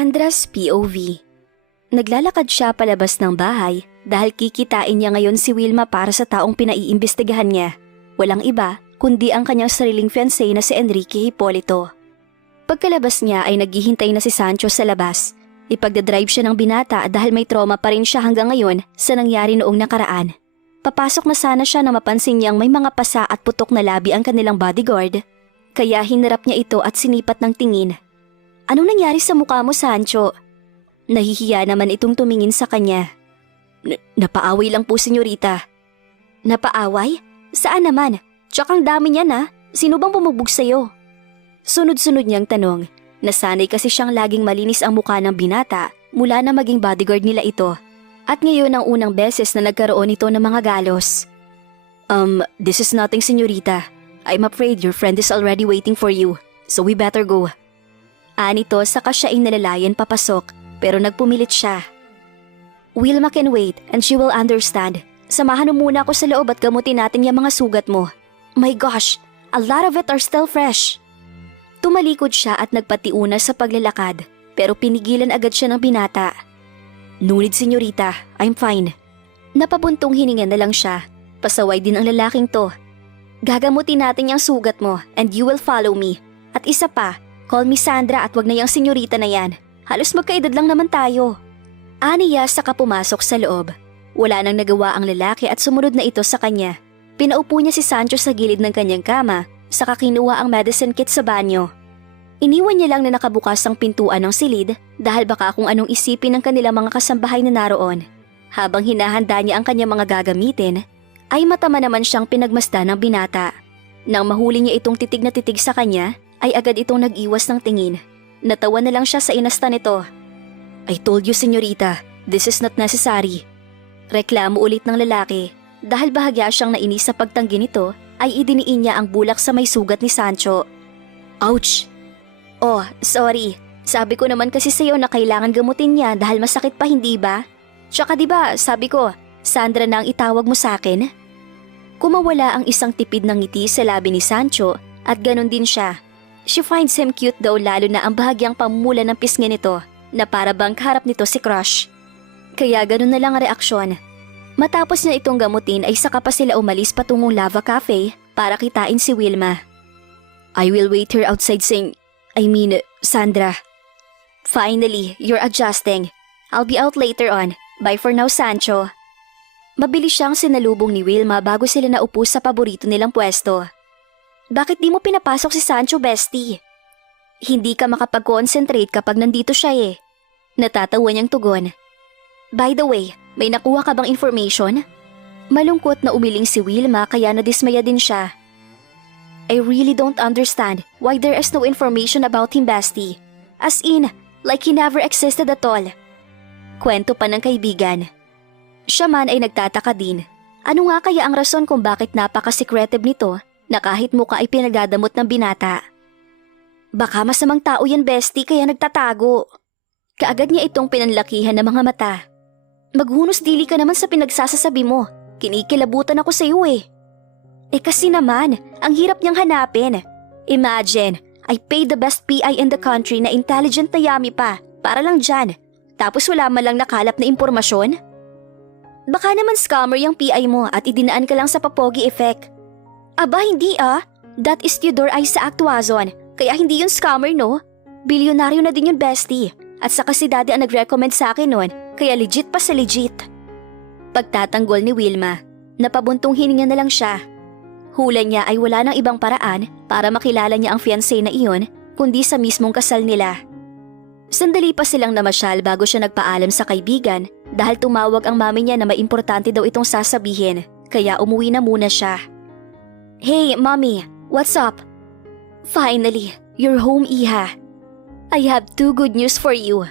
Sandra's POV. Naglalakad siya palabas ng bahay dahil kikitain niya ngayon si Wilma para sa taong pinaiimbestigahan niya. Walang iba kundi ang kanyang sariling fiancé na si Enrique Hipolito. Pagkalabas niya ay naghihintay na si Sancho sa labas. Ipagdadrive siya ng binata dahil may trauma pa rin siya hanggang ngayon sa nangyari noong nakaraan. Papasok na sana siya na mapansin niyang may mga pasa at putok na labi ang kanilang bodyguard. Kaya hinarap niya ito at sinipat ng tingin. Anong nangyari sa mukha mo, Sancho? Nahihiya naman itong tumingin sa kanya. Napaaway lang po, senyorita. Napaaway? Saan naman? Tsaka ang dami niya na. Sino bang bumugbog sa'yo? Sunod-sunod niyang tanong. Nasanay kasi siyang laging malinis ang mukha ng binata mula na maging bodyguard nila ito. At ngayon ang unang beses na nagkaroon ito ng mga galos. This is nothing, senyorita. I'm afraid your friend is already waiting for you, so we better go. Anito saka siya ay nalalayan papasok pero nagpumilit siya. Wilma can wait and she will understand. Samahan mo muna ako sa loob at gamutin natin yung mga sugat mo. My gosh, a lot of it are still fresh. Tumalikod siya at nagpatiuna sa paglalakad pero pinigilan agad siya ng binata. No need, senyorita. I'm fine. Napabuntong hininga na lang siya. Pasaway din ang lalaking to. Gagamutin natin yung sugat mo and you will follow me. At isa pa, call me Sandra at wag na yung senyorita na yan. Halos magkaedad lang naman tayo. Aniya saka pumasok sa loob. Wala nang nagawa ang lalaki at sumunod na ito sa kanya. Pinaupo niya si Sancho sa gilid ng kanyang kama saka kinuha ang medicine kit sa banyo. Iniwan niya lang na nakabukas ang pintuan ng silid dahil baka kung anong isipin ng kanilang mga kasambahay na naroon. Habang hinahanda niya ang kanyang mga gagamitin, ay matama naman siyang pinagmasdan ng binata. Nang mahuli niya itong titig na titig sa kanya, ay agad itong nag-iwas ng tingin. Natawa na lang siya sa inasta nito. I told you, senyorita, this is not necessary. Reklamo ulit ng lalaki. Dahil bahagya siyang nainis sa pagtanggi nito, ay idiniin niya ang bulak sa may sugat ni Sancho. Ouch! Oh, sorry. Sabi ko naman kasi sa'yo na kailangan gamutin niya dahil masakit pa, hindi ba? Tsaka diba, sabi ko, Sandra na ang itawag mo sa akin? Kumawala ang isang tipid ng ngiti sa labi ni Sancho at ganon din siya. She finds him cute daw lalo na ang bahagyang pamumula ng pisngi nito na para bang kaharap nito si Crush. Kaya ganon na lang ang reaksyon. Matapos niya itong gamutin ay saka pa sila umalis patungong Lava Cafe para kitain si Wilma. I will wait here outside Sandra. Finally, you're adjusting. I'll be out later on. Bye for now, Sancho. Mabilis siyang sinalubong ni Wilma bago sila naupo sa paborito nilang pwesto. Bakit di mo pinapasok si Sancho, bestie? Hindi ka makapag-concentrate kapag nandito siya eh. Natatawa niyang tugon. By the way, may nakuha ka bang information? Malungkot na umiling si Wilma kaya nadismaya din siya. I really don't understand why there is no information about him, bestie. As in, like he never existed at all. Kwento pa ng kaibigan. Siya man ay nagtataka din. Ano nga kaya ang rason kung bakit napaka-secretive nito na kahit mukha ay pinagdadamot ng binata? Baka masamang tao yan, bestie, kaya nagtatago. Kaagad niya itong pinanlakihan ng mga mata. Maghunos dili ka naman sa pinagsasasabi mo. Kinikilabutan ako sa iyo eh. Kasi naman, ang hirap niyang hanapin. Imagine, I paid the best PI in the country na intelligent na yami pa para lang dyan. Tapos wala man lang nakalap na impormasyon? Baka naman scammer yung PI mo at idinaan ka lang sa papogi effect. Aba hindi ah, that is Theodore Ay sa Actuazon, kaya hindi yun scammer no? Bilyonaryo na din yun, bestie. At saka si daddy ang nag-recommend sa akin nun, kaya legit pa sa legit. Pagtatanggol ni Wilma, napabuntong hininga na lang siya. Hula niya ay wala nang ibang paraan para makilala niya ang fiancé na iyon kundi sa mismong kasal nila. Sandali pa silang namasyal bago siya nagpaalam sa kaibigan dahil tumawag ang mami niya na may importante daw itong sasabihin kaya umuwi na muna siya. Hey, mommy, what's up? Finally, you're home, Iha. I have two good news for you.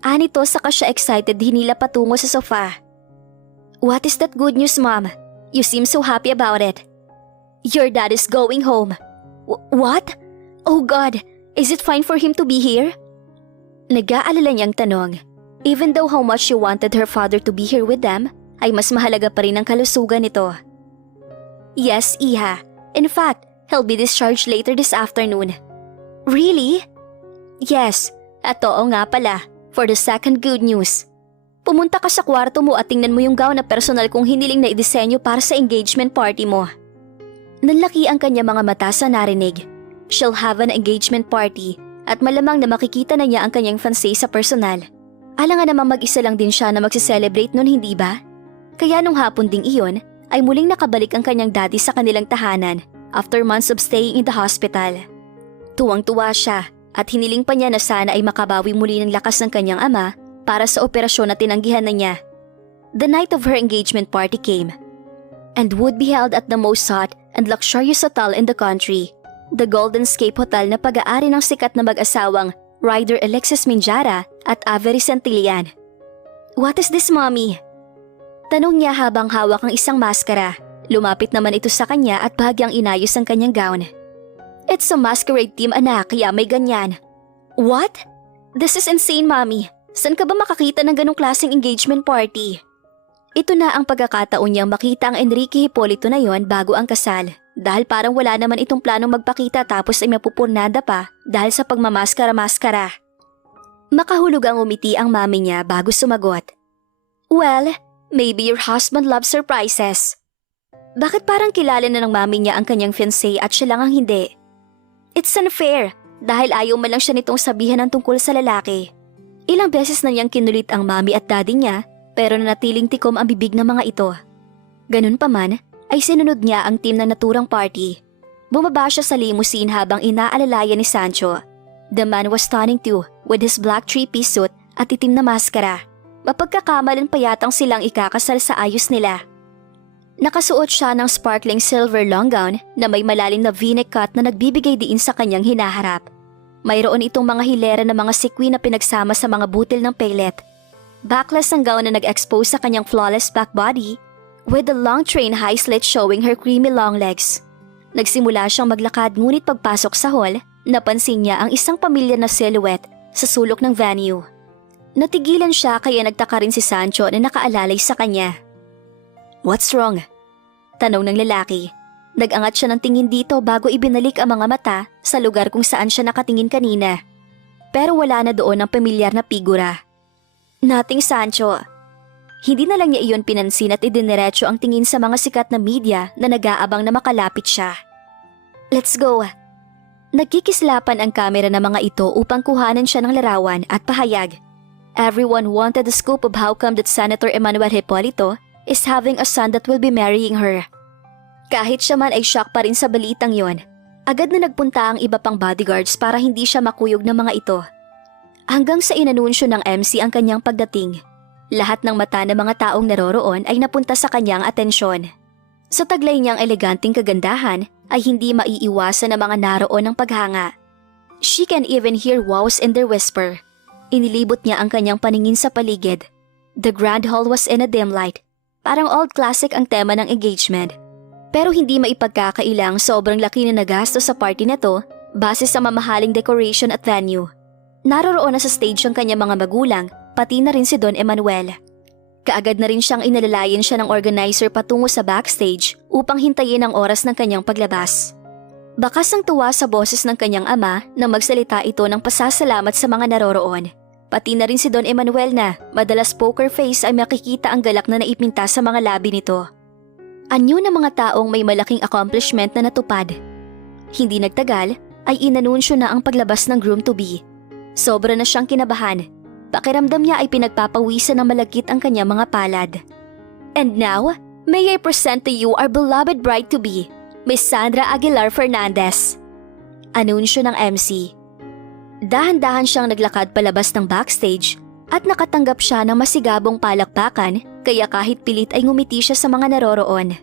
Anito saka siya excited hinila patungo sa sofa. What is that good news, mom? You seem so happy about it. Your dad is going home. What? Oh God, is it fine for him to be here? Nag-aalala niyang tanong. Even though how much she wanted her father to be here with them, ay mas mahalaga pa rin ang kalusugan nito. Yes, Iha. In fact, he'll be discharged later this afternoon. Really? Yes, At oo nga pala, for the second good news. Pumunta ka sa kwarto mo at tingnan mo yung gown na personal kong hiniling na idisenyo para sa engagement party mo. Nanlaki ang kanya mga mata sa narinig. She'll have an engagement party at malamang na makikita na niya ang kanyang fiancé sa personal. Alangan namang mag-isa lang din siya na magsiselebrate nun, hindi ba? Kaya nung hapon ding iyon, ay muling nakabalik ang kanyang daddy sa kanilang tahanan after months of staying in the hospital. Tuwang-tuwa siya at hiniling pa niya na sana ay makabawi muli ng lakas ng kanyang ama para sa operasyon na tinanggihan na niya. The night of her engagement party came and would be held at the most sought and luxurious hotel in the country, the Golden Scape Hotel na pag-aari ng sikat na mag-asawang Ryder Alexis Minjara at Avery Santillan. "What is this, mommy?" Tanong niya habang hawak ang isang maskara. Lumapit naman ito sa kanya at bahagyang inayos ang kanyang gown. "It's a masquerade team, anak, kaya may ganyan." "What? This is insane, mommy. Saan ka ba makakita ng ganong klaseng engagement party?" Ito na ang pagkakataon niyang makita ang Enrique Hipolito na yon bago ang kasal. Dahil parang wala naman itong planong magpakita tapos ay mapupurnada pa dahil sa pagmamaskara-maskara. Makahulog ang umiti ang mami niya bago sumagot. "Well, maybe your husband loves surprises." Bakit parang kilala na ng mami niya ang kanyang fiancé at siya lang ang hindi? It's unfair dahil ayaw man lang siya nitong sabihan ng tungkol sa lalaki. Ilang beses na niyang kinulit ang mami at daddy niya pero nanatiling tikom ang bibig ng mga ito. Ganun pa man, ay sinunod niya ang team na naturang party. Bumaba siya sa limousine habang inaalalayan ni Sancho. The man was stunning too with his black three-piece suit at itim na maskara. Mapagkakamalan pa yatang silang ikakasal sa ayos nila. Nakasuot siya ng sparkling silver long gown na may malalim na v-neck cut na nagbibigay diin sa kanyang hinaharap. Mayroon itong mga hilera na mga sequin na pinagsama sa mga butil ng pelet. Backless ang gown na nag-expose sa kanyang flawless back body with the long train high slit showing her creamy long legs. Nagsimula siyang maglakad ngunit pagpasok sa hall, napansin niya ang isang pamilyar na silhouette sa sulok ng venue. Natigilan siya kaya nagtaka rin si Sancho na nakaalalay sa kanya. "What's wrong?" Tanong ng lalaki. Nag-angat siya ng tingin dito bago ibinalik ang mga mata sa lugar kung saan siya nakatingin kanina. Pero wala na doon ang pamilyar na figura. "Nothing, Sancho." Hindi na lang niya iyon pinansin at idiniretso ang tingin sa mga sikat na media na nag-aabang na makalapit siya. "Let's go." Nagkikislapan ang kamera ng mga ito upang kuhanan siya ng larawan at pahayag. Everyone wanted the scoop of how come that Senator Emmanuel Hipolito is having a son that will be marrying her. Kahit siya man ay shock pa rin sa balitang yon, agad na nagpunta ang iba pang bodyguards para hindi siya makuyog ng mga ito. Hanggang sa inanunsyo ng MC ang kanyang pagdating, lahat ng mata ng mga taong naroroon ay napunta sa kanyang atensyon. Sa taglay niyang eleganting kagandahan ay hindi maiiwasan ng mga naroon ng paghanga. She can even hear wows in their whisper. Inilibot niya ang kanyang paningin sa paligid. The grand hall was in a dim light. Parang old classic ang tema ng engagement. Pero hindi maipagkakailang sobrang laki na nagasto sa party na to base sa mamahaling decoration at venue. Naroroon na sa stage ang kanyang mga magulang, pati na rin si Don Emmanuel. Kaagad na rin siyang inalalayan siya ng organizer patungo sa backstage upang hintayin ang oras ng kanyang paglabas. Bakas ang tuwa sa boses ng kanyang ama nang magsalita ito ng pasasalamat sa mga naroroon. Pati na rin si Don Emmanuel na madalas poker face ay makikita ang galak na naipinta sa mga labi nito. Anyo ng mga taong may malaking accomplishment na natupad. Hindi nagtagal ay inanunsyo na ang paglabas ng groom-to-be. Sobra na siyang kinabahan. Pakiramdam niya ay pinagpapawisan ng malagkit ang kanyang mga palad. And now, may I present to you our beloved bride-to-be, Miss Sandra Aguilar Fernandez. Anunsyo ng MC. Dahan-dahan siyang naglakad palabas ng backstage at nakatanggap siya ng masigabong palakpakan kaya kahit pilit ay ngumiti siya sa mga naroroon.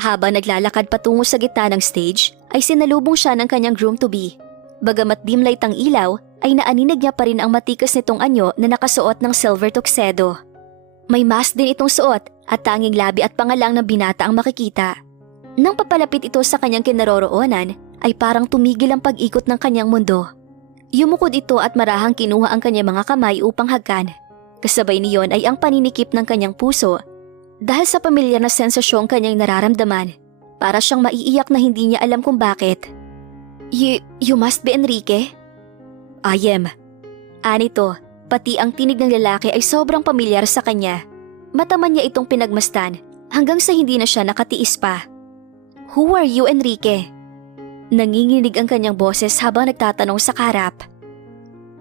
Habang naglalakad patungo sa gitna ng stage ay sinalubong siya ng kanyang groom-to-be. Bagamat dim light ang ilaw ay naaninig niya pa rin ang matikas nitong anyo na nakasuot ng silver tuxedo. May mask din itong suot at tanging labi at pangalang ng binata ang makikita. Nang papalapit ito sa kanyang kinaroroonan ay parang tumigil ang pag-ikot ng kanyang mundo. Yumukod ito at marahang kinuha ang kanyang mga kamay upang hagkan. Kasabay niyon ay ang paninikip ng kanyang puso dahil sa pamilyar na sensasyong kanyang nararamdaman. Para siyang maiiyak na hindi niya alam kung bakit. You must be Enrique? I am. Anito, pati ang tinig ng lalaki ay sobrang pamilyar sa kanya. Mataman niya itong pinagmasdan hanggang sa hindi na siya nakatiis pa. Who are you, Enrique? Nanginginig ang kanyang boses habang nagtatanong sa kaharap.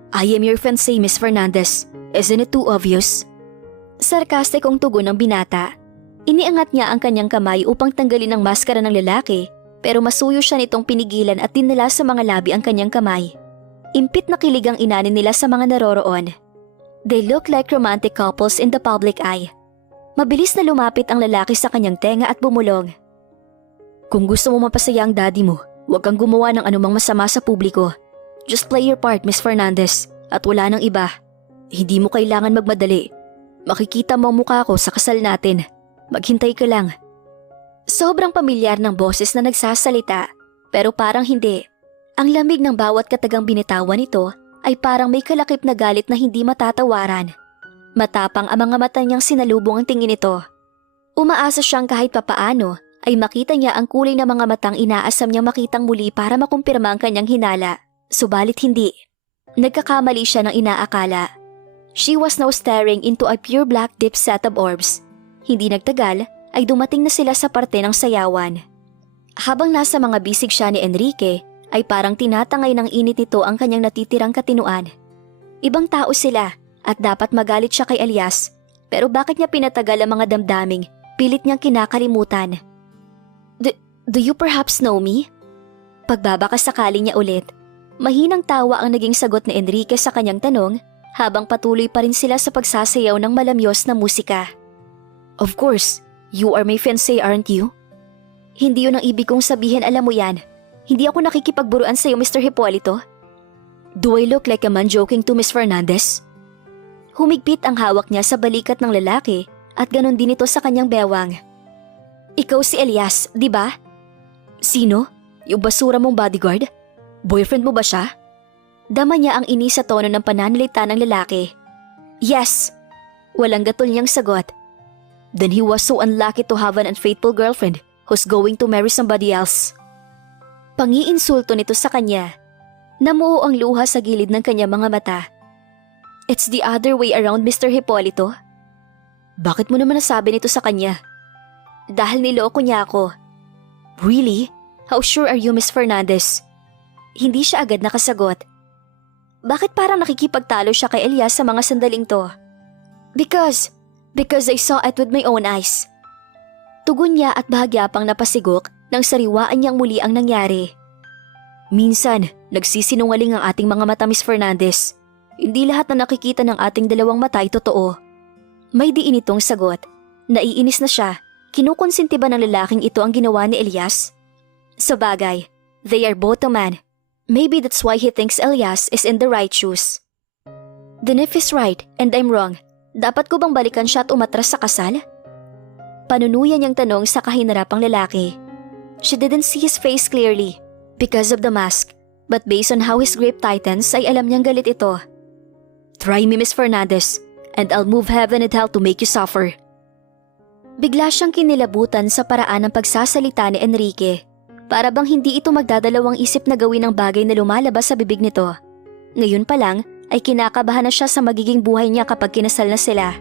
I am your fiancé, Miss Fernandez. Isn't it too obvious? Sarkastikong tugon ng binata. Iniangat niya ang kanyang kamay upang tanggalin ang maskara ng lalaki, pero masuyo siya nitong pinigilan at dinala sa mga labi ang kanyang kamay. Impit na kilig ang inanin nila sa mga naroroon. They look like romantic couples in the public eye. Mabilis na lumapit ang lalaki sa kanyang tenga at bumulong. Kung gusto mo mapasaya ang daddy mo, huwag kang gumawa ng anumang masama sa publiko. Just play your part, Miss Fernandez, at wala nang iba. Hindi mo kailangan magmadali. Makikita mo ang mukha ko sa kasal natin. Maghintay ka lang. Sobrang pamilyar ng boses na nagsasalita, pero parang hindi. Ang lamig ng bawat katagang binitawan nito ay parang may kalakip na galit na hindi matatawaran. Matapang ang mga mata niyang sinalubong ang tingin nito. Umaasa siyang kahit papaano ay makita niya ang kulay ng mga matang inaasam niyang makitang muli para makumpirma ang kanyang hinala. Subalit hindi. Nagkakamali siya ng inaakala. She was now staring into a pure black deep set of orbs. Hindi nagtagal ay dumating na sila sa parte ng sayawan. Habang nasa mga bisig siya ni Enrique, ay parang tinatangay ng init nito ang kanyang natitirang katinuan. Ibang tao sila at dapat magalit siya kay Elias, pero bakit niya pinatagal ang mga damdaming pilit niyang kinakalimutan? Do you perhaps know me? Pagbabakasakali niya ulit. Mahinang tawa ang naging sagot ni Enrique sa kanyang tanong habang patuloy pa rin sila sa pagsasayaw ng malamyos na musika. Of course, you are my fiancé, aren't you? Hindi yun ang ibig kong sabihin, alam mo yan. Hindi ako nakikipagburuan sa'yo, Mr. Hipolito. Do I look like a man joking to Miss Fernandez? Humigpit ang hawak niya sa balikat ng lalaki at ganon din ito sa kanyang bewang. Ikaw si Elias, di ba? Sino? Yung basura mong bodyguard? Boyfriend mo ba siya? Dama niya ang inis sa tono ng pananalita ng lalaki. Yes! Walang gatol niyang sagot. Then he was so unlucky to have an unfaithful girlfriend who's going to marry somebody else. Pangiinsulto nito sa kanya. Namuo ang luha sa gilid ng kanya mga mata. It's the other way around, Mr. Hipolito. Bakit mo naman nasabi nito sa kanya? Dahil niloko niya ako. Really? How sure are you, Miss Fernandez? Hindi siya agad nakasagot. Bakit parang nakikipagtalo siya kay Elias sa mga sandaling to? Because I saw it with my own eyes. Tugon niya at bahagya pang napasigok nang sariwaan niyang muli ang nangyari. Minsan, nagsisinungaling ang ating mga mata, Miss Fernandez. Hindi lahat na nakikita ng ating dalawang mata ay totoo. May diin itong sagot. Naiinis na siya. Kinukonsinti ba ng lalaking ito ang ginawa ni Elias? Sabagay, they are both a man. Maybe that's why he thinks Elias is in the right shoes. Then if he's right and I'm wrong, dapat ko bang balikan siya at umatras sa kasal? Panunuyan niyang tanong sa kahinarapang lalaki. She didn't see his face clearly because of the mask, but based on how his grip tightens ay alam niyang galit ito. Try me, Miss Fernandez, and I'll move heaven and hell to make you suffer. Bigla siyang kinilabutan sa paraan ng pagsasalita ni Enrique. Para bang hindi ito magdadalawang isip na gawin ang bagay na lumalabas sa bibig nito. Ngayon pa lang ay kinakabahan na siya sa magiging buhay niya kapag kinasal na sila.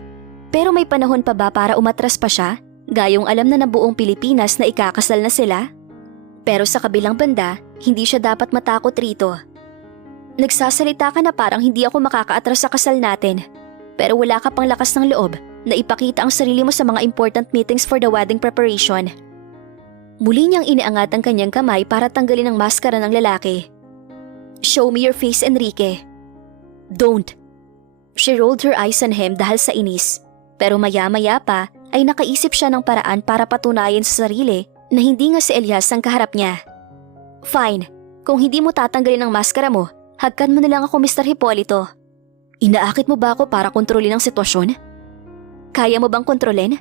Pero may panahon pa ba para umatras pa siya? Gayong alam na ng buong Pilipinas na ikakasal na sila? Pero sa kabilang banda, hindi siya dapat matakot rito. Nagsasalita ka na parang hindi ako makakaatras sa kasal natin. Pero wala ka pang lakas ng loob na ipakita ang sarili mo sa mga important meetings for the wedding preparation. Muli niyang iniangat ang kanyang kamay para tanggalin ang maskara ng lalaki. Show me your face, Enrique. Don't. She rolled her eyes on him dahil sa inis. Pero maya-maya pa ay nakaisip siya ng paraan para patunayan sa sarili na hindi nga si Elias ang kaharap niya. Fine. Kung hindi mo tatanggalin ang maskara mo, hagkan mo na lang ako, Mr. Hipolito. Inaakit mo ba ako para kontrolin ang sitwasyon? Kaya mo bang kontrolin?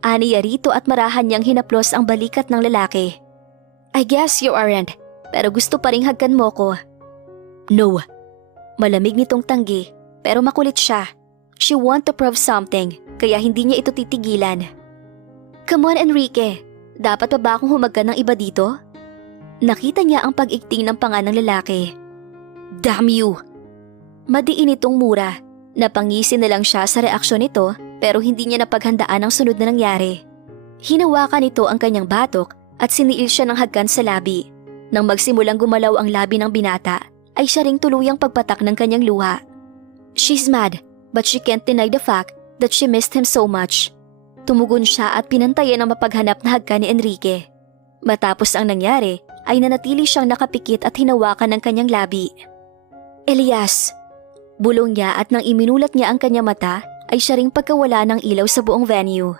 Aniya rito at marahan niyang hinaplos ang balikat ng lalaki. I guess you aren't, pero gusto pa ring hagkan mo ko. No. Malamig nitong tanggi, pero makulit siya. She want to prove something, kaya hindi niya ito titigilan. Come on, Enrique. Dapat pa ba akong humagkan ng iba dito? Nakita niya ang pag-ikting ng panga ng lalaki. Damn you! Madiin itong mura. Napangisi na lang siya sa reaksyon nito pero hindi niya napaghandaan ang sunod na nangyari. Hinawakan nito ang kanyang batok at siniil siya ng hagkan sa labi. Nang magsimulang gumalaw ang labi ng binata, ay siya ring tuluyang pagpatak ng kanyang luha. She's mad, but she can't deny the fact that she missed him so much. Tumugon siya at pinantayan ang mapaghanap na hagkan ni Enrique. Matapos ang nangyari, ay nanatili siyang nakapikit at hinawakan ng kanyang labi. Elias! Bulong niya at nang iminulat niya ang kanyang mata, ay siya ring pagkawala ng ilaw sa buong venue.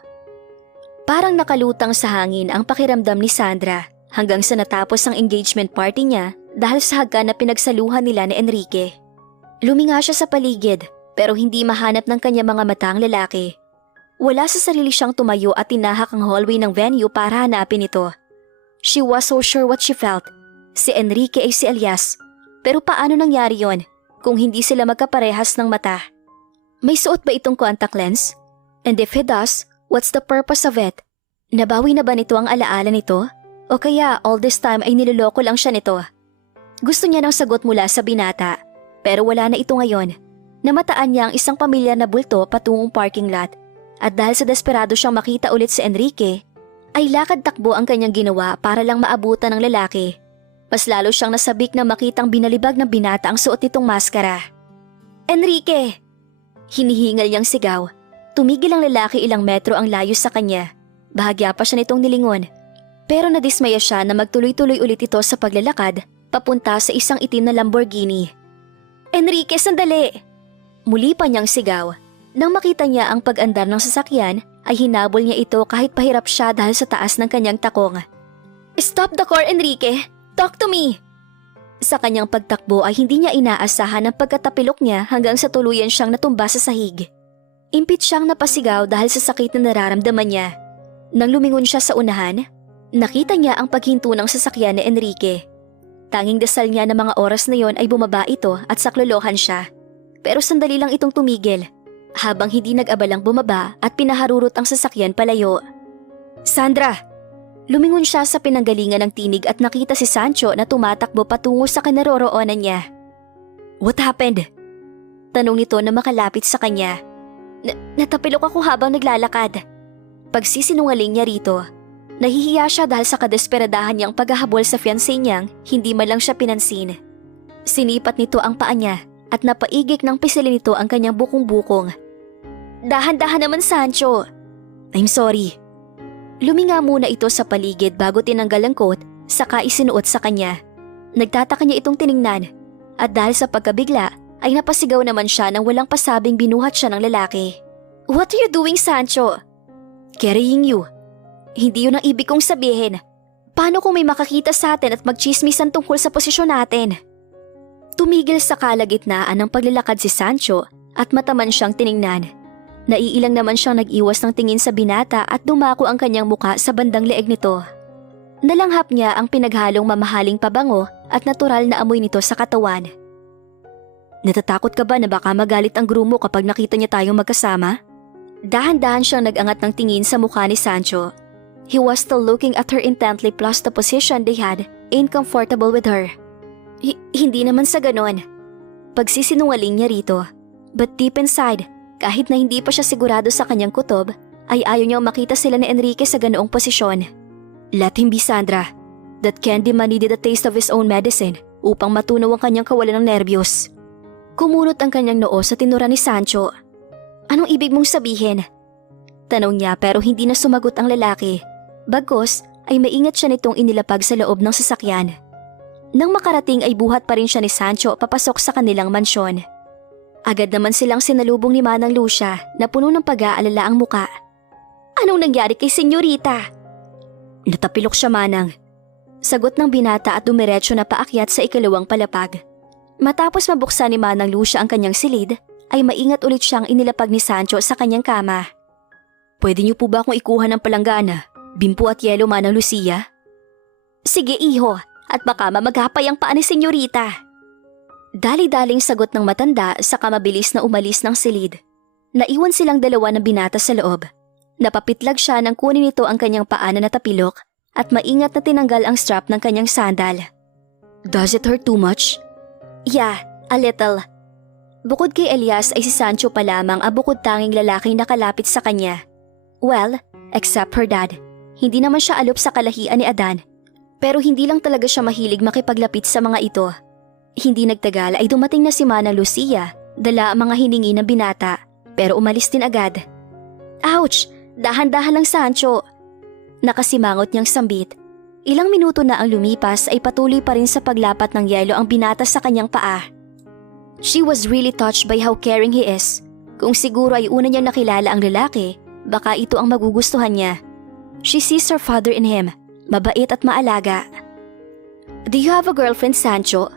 Parang nakalutang sa hangin ang pakiramdam ni Sandra hanggang sa natapos ang engagement party niya dahil sa hagkan na pinagsaluhan nila ni Enrique. Luminga siya sa paligid pero hindi mahanap ng kanyang mga mata ang lalaki. Wala sa sarili siyang tumayo at tinahak ang hallway ng venue para hanapin ito. She was so sure what she felt. Si Enrique ay si Elias. Pero paano nangyari yon kung hindi sila magkaparehas ng mata? May suot ba itong contact lens? And if he does, what's the purpose of it? Nabawi na ba nito ang alaala nito? O kaya all this time ay niloloko lang siya nito? Gusto niya ng sagot mula sa binata, pero wala na ito ngayon. Namataan niya ang isang pamilyar na bulto patungong parking lot. At dahil sa desperado siyang makita ulit si Enrique, ay lakad-takbo ang kanyang ginawa para lang maabutan ng lalaki. Mas lalo siyang nasabik na makitang binalibag ng binata ang suot nitong maskara. Enrique! Hinihingal niyang sigaw. Tumigil ang lalaki ilang metro ang layo sa kanya. Bahagya pa siya nitong nilingon. Pero nadismaya siya na magtuloy-tuloy ulit ito sa paglalakad papunta sa isang itim na Lamborghini. Enrique, sandali! Muli pa niyang sigaw. Nang makita niya ang pag-andar ng sasakyan, ay hinabol niya ito kahit pahirap siya dahil sa taas ng kanyang takong. Stop the car, Enrique! Talk to me! Sa kanyang pagtakbo ay hindi niya inaasahan ang pagkatapilok niya hanggang sa tuluyan siyang natumba sa sahig. Impit siyang napasigaw dahil sa sakit na nararamdaman niya. Nang lumingon siya sa unahan, nakita niya ang paghinto ng sasakyan ni Enrique. Tanging dasal niya na mga oras na yon ay bumaba ito at saklolohan siya. Pero sandali lang itong tumigil, habang hindi nag-abalang bumaba at pinaharurot ang sasakyan palayo. Sandra! Lumingon siya sa pinanggalingan ng tinig at nakita si Sancho na tumatakbo patungo sa kinaroroonan niya. What happened? Tanong nito na makalapit sa kanya. Natapilok ako habang naglalakad. Pagsisinungaling niya rito. Nahihiya siya dahil sa kadesperadahan niyang paghahabol sa fiancé niyang hindi man lang siya pinansin. Sinipat nito ang paa niya at napaigik ng pisilin nito ang kanyang bukong-bukong. Dahan-dahan naman, Sancho. I'm sorry. Luminga muna ito sa paligid bago tinanggal ang coat saka isinuot sa kanya. Nagtataka niya itong tiningnan at dahil sa pagkabigla ay napasigaw naman siya nang walang pasabing binuhat siya ng lalaki. What are you doing, Sancho? Carrying you. Hindi yun ang ibig kong sabihin. Paano kung may makakita sa atin at magchismisan tungkol sa posisyon natin? Tumigil sa kalagitnaan ng paglalakad si Sancho at mataman siyang tiningnan. Naiilang naman siyang nag-iwas ng tingin sa binata at dumako ang kanyang muka sa bandang leeg nito. Nalanghap niya ang pinaghalong mamahaling pabango at natural na amoy nito sa katawan. Natatakot ka ba na baka magalit ang grumo kapag nakita niya tayong magkasama? Dahan-dahan siyang nag-angat ng tingin sa mukha ni Sancho. He was still looking at her intently plus the position they had ain't comfortable with her. Hindi naman sa ganon. Pagsisinungaling niya rito. But deep inside, kahit na hindi pa siya sigurado sa kanyang kutob, ay ayaw niyang makita sila ni Enrique sa ganoong posisyon. Let him be, Sandra. That Candyman needed a taste of his own medicine upang matunaw ang kanyang kawalan ng nerbiyos. Kumunot ang kanyang noo sa tinura ni Sancho. Anong ibig mong sabihin? Tanong niya pero hindi na sumagot ang lalaki. Bagkus ay maingat siya nitong inilapag sa loob ng sasakyan. Nang makarating ay buhat pa rin siya ni Sancho papasok sa kanilang mansyon. Agad naman silang sinalubong ni Manang Lucia na puno ng pag-aalala ang muka. Anong nangyari kay Senyorita? Natapilok siya, Manang. Sagot ng binata at dumiretso na paakyat sa ikalawang palapag. Matapos mabuksan ni Manang Lucia ang kanyang silid, ay maingat ulit siyang inilapag ni Sancho sa kanyang kama. Pwede niyo po ba akong ikuha ng palanggana, bimpo at yelo, Manang Lucia? Sige, iho, at baka mamagapay ang paa ni Senyorita. Dali-daling sagot ng matanda saka mabilis na umalis ng silid. Naiwan silang dalawa ng binata sa loob. Napapitlag siya nang kunin nito ang kanyang paa na natapilok at maingat na tinanggal ang strap ng kanyang sandal. Does it hurt too much? Yeah, a little. Bukod kay Elias ay si Sancho pa lamang ang bukod tanging lalaking nakalapit sa kanya. Well, except her dad. Hindi naman siya alop sa kalahian ni Adan. Pero hindi lang talaga siya mahilig makipaglapit sa mga ito. Hindi nagtagal ay dumating na si Manang Lucia, dala ang mga hiningi ng binata, pero umalis din agad. Ouch! Dahan-dahan lang Sancho! Nakasimangot niyang sambit. Ilang minuto na ang lumipas ay patuloy pa rin sa paglapat ng yelo ang binata sa kanyang paa. She was really touched by how caring he is. Kung siguro ay una niyang nakilala ang lalaki, baka ito ang magugustuhan niya. She sees her father in him, mabait at maalaga. Do you have a girlfriend, Sancho?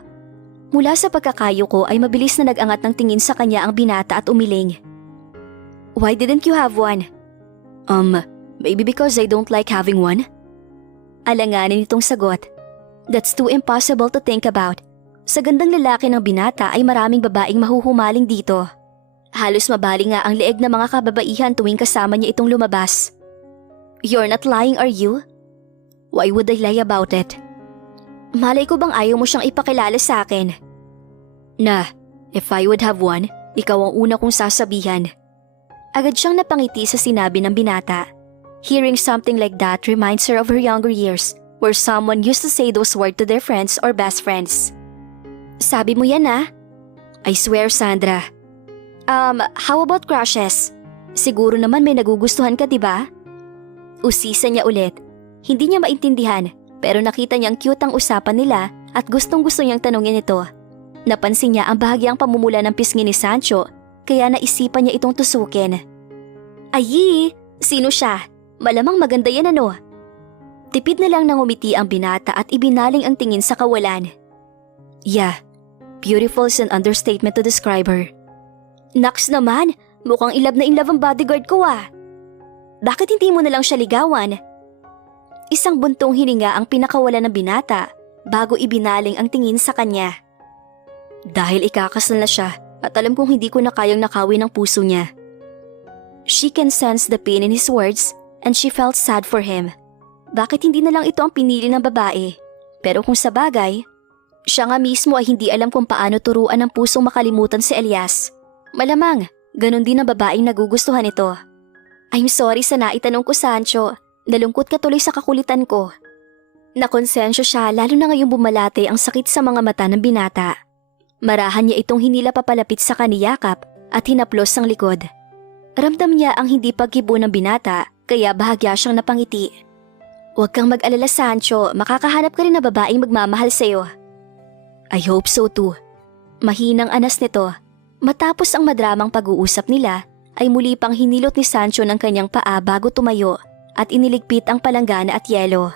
Mula sa pagkakayo ko ay mabilis na nag-angat ng tingin sa kanya ang binata at umiling. Why didn't you have one? Maybe because I don't like having one? Alanganin itong sagot. That's too impossible to think about. Sa gandang lalaki ng binata ay maraming babaeng mahuhumaling dito. Halos mabali nga ang leeg ng mga kababaihan tuwing kasama niya itong lumabas. You're not lying, are you? Why would I lie about it? Malay ko bang ayaw mo siyang ipakilala sa akin? If I would have one, ikaw ang una kong sasabihan. Agad siyang napangiti sa sinabi ng binata. Hearing something like that reminds her of her younger years, where someone used to say those words to their friends or best friends. Sabi mo yan I swear, Sandra. How about crushes? Siguro naman may nagugustuhan ka, diba? Usisa niya ulit. Hindi niya maintindihan, pero nakita niyang cute ang usapan nila at gustong-gusto niyang tanungin ito. Napansin niya ang bahagyang pamumula ng pisngi ni Sancho, kaya naisipan niya itong tusukin. Ayi! Sino siya? Malamang maganda yan ano? Tipid na lang nang umiti ang binata at ibinaling ang tingin sa kawalan. Yeah, beautiful is an understatement to describe her. Naks naman, mukhang in love ang bodyguard ko Bakit hindi mo na lang siya ligawan? Isang buntong hininga ang pinakawala ng binata bago ibinaling ang tingin sa kanya. Dahil ikakasal na siya at alam kong hindi ko na kayang nakawin ang puso niya. She can sense the pain in his words and she felt sad for him. Bakit hindi na lang ito ang pinili ng babae? Pero kung sa bagay, siya nga mismo ay hindi alam kung paano turuan ng pusong makalimutan si Elias. Malamang, ganun din ang babaeng nagugustuhan ito. I'm sorry sa naitanong ko, Sancho. Nalungkot ka tuloy sa kakulitan ko. Nakonsensyo siya lalo na ngayong bumalate ang sakit sa mga mata ng binata. Marahan niya itong hinila papalapit sa kaniyakap at hinaplos ang likod. Ramdam niya ang hindi pagkibo ng binata kaya bahagya siyang napangiti. Huwag kang mag-alala, Sancho. Makakahanap ka rin na babaeng magmamahal sa'yo. I hope so too. Mahinang anas nito. Matapos ang madramang pag-uusap nila, ay muli pang hinilot ni Sancho ng kanyang paa bago tumayo at iniligpit ang palanggana at yelo.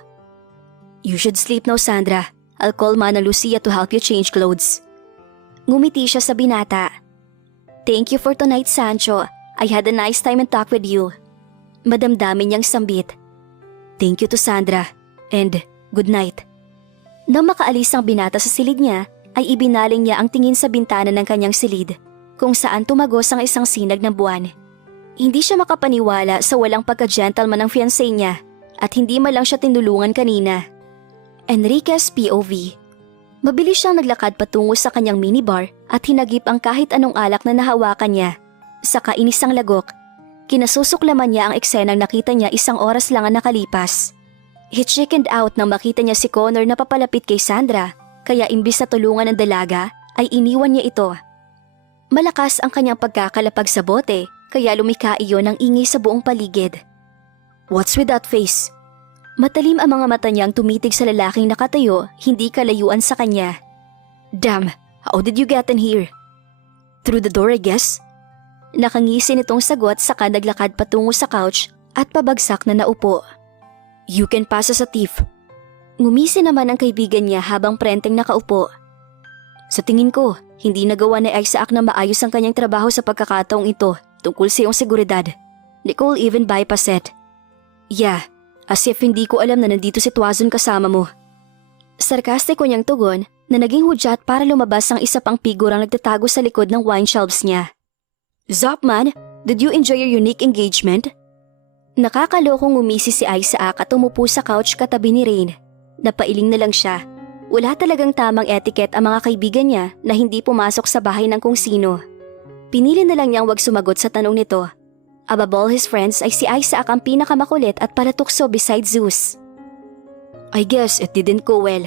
You should sleep now, Sandra. I'll call Manang Lucia to help you change clothes. Ngumiti siya sa binata. Thank you for tonight, Sancho. I had a nice time and talk with you. Madamdamin niyang sambit. Thank you to Sandra. And good night. Nang makaalis ang binata sa silid niya, ay ibinaling niya ang tingin sa bintana ng kanyang silid, kung saan tumagos ang isang sinag ng buwan. Hindi siya makapaniwala sa walang pagka-gentleman ng fiancé niya at hindi man lang siya tinulungan kanina. Enriquez POV. Mabilis siyang naglakad patungo sa kanyang minibar at hinagip ang kahit anong alak na nahawakan niya. Sa kainisang lagok, kinasusuklaman niya ang eksenang nakita niya 1 oras lang ang nakalipas. He chickened out nang makita niya si Connor na papalapit kay Sandra, kaya imbis na tulungan ng dalaga ay iniwan niya ito. Malakas ang kanyang pagkakalapag sa bote kaya lumika iyon ng ingay sa buong paligid. What's with that face? Matalim ang mga mata niyang tumitig sa lalaking nakatayo, hindi kalayuan sa kanya. Damn, how did you get in here? Through the door, I guess? Nakangisi nitong sagot saka naglakad patungo sa couch at pabagsak na naupo. You can pass as a thief. Ngumisi naman ang kaibigan niya habang prenteng nakaupo. Sa tingin ko, hindi nagawa ni Isaac na maayos ang kanyang trabaho sa pagkakataong ito tungkol sa iyong seguridad. Nicole even bypass it. Yeah, as if hindi ko alam na nandito si Tuazon kasama mo. Sarkastiko niyang tugon na naging hudyat para lumabas ang isa pang figurang nagtatago sa likod ng wine shelves niya. Zopman, did you enjoy your unique engagement? Nakakalokong umisi si Isaac at umupo sa couch katabi ni Rain. Napailing na lang siya. Wala talagang tamang etiquette ang mga kaibigan niya na hindi pumasok sa bahay ng kung sino. Pinili na lang niyang wag sumagot sa tanong nito. Above all his friends ay si Isaac ang pinakamakulit at palatukso besides Zeus. I guess it didn't go well.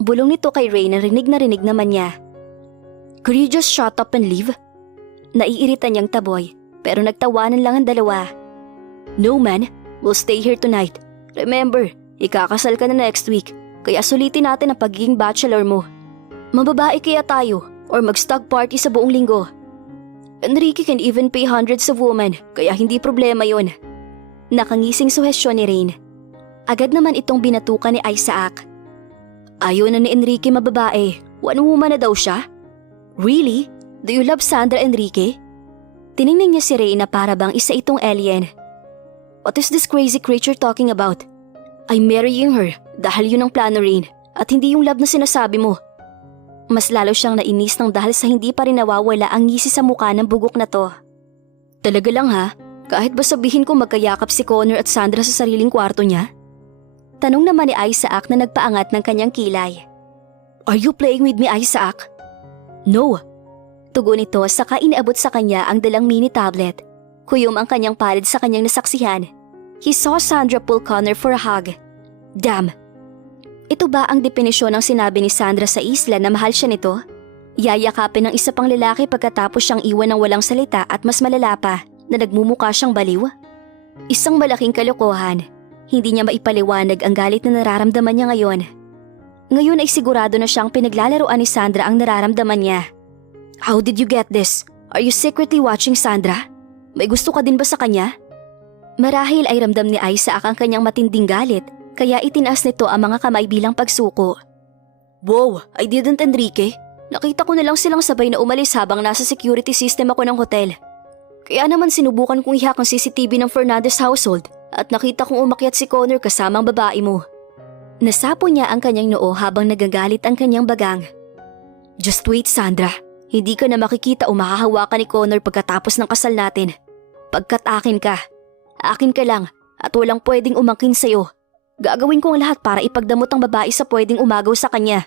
Bulong nito kay Ray na rinig naman niya. Could you just shut up and leave? Naiirita niyang taboy pero nagtawanan lang ang dalawa. No man, we'll stay here tonight. Remember, ikakasal ka na next week kaya sulitin natin ang pagiging bachelor mo. Mababae kaya tayo or mag-stag party sa buong linggo. Enrique can even pay hundreds of women kaya hindi problema yon. Nakangising suhestyon ni Rain. Agad naman itong binatukan ni Isaac. Ayaw na ni Enrique mababae. One woman na daw siya? Really? Do you love Sandra, Enrique? Tiningnan niya si Rain na para bang isa itong alien. What is this crazy creature talking about? I'm marrying her dahil yun ang plano, Rain, at hindi yung love na sinasabi mo. Mas lalo siyang nainis nang dahil sa hindi pa rin nawawala ang ngisi sa mukha ng bugok na to. Talaga lang ha? Kahit ba sabihin ko magkayakap si Connor at Sandra sa sariling kwarto niya? Tanong naman ni Isaac na nagpaangat ng kanyang kilay. Are you playing with me, Isaac? No. Tugon nito saka inaabot sa kanya ang dalang mini tablet. Kuyom ang kanyang palad sa kanyang nasaksihan. He saw Sandra pull Connor for a hug. Damn. Ito ba ang definisyon ng sinabi ni Sandra sa isla na mahal siya nito? Yayakapin ng isa pang lalaki pagkatapos siyang iwan ng walang salita at mas malala pa na nagmumukha siyang baliw? Isang malaking kalokohan. Hindi niya maipaliwanag ang galit na nararamdaman niya ngayon. Ngayon ay sigurado na siyang pinaglalaroan ni Sandra ang nararamdaman niya. How did you get this? Are you secretly watching Sandra? May gusto ka din ba sa kanya? Marahil ay ramdam ni Isaac ang kanyang matinding galit. Kaya itinaas nito ang mga kamay bilang pagsuko. Wow, I didn't, Enrique. Nakita ko na lang silang sabay na umalis habang nasa security system ako ng hotel. Kaya naman sinubukan kong ihack ang CCTV ng Fernandez household at nakita kong umakyat si Connor kasama ang babae mo. Nasapo niya ang kanyang noo habang nagagalit ang kanyang bagang. Just wait, Sandra. Hindi ka na makikita o makahawakan ni Connor pagkatapos ng kasal natin. Pagkat akin ka lang at walang pwedeng umangkin sa'yo. Gagawin ko ang lahat para ipagdamot ang babae sa pwedeng umagaw sa kanya.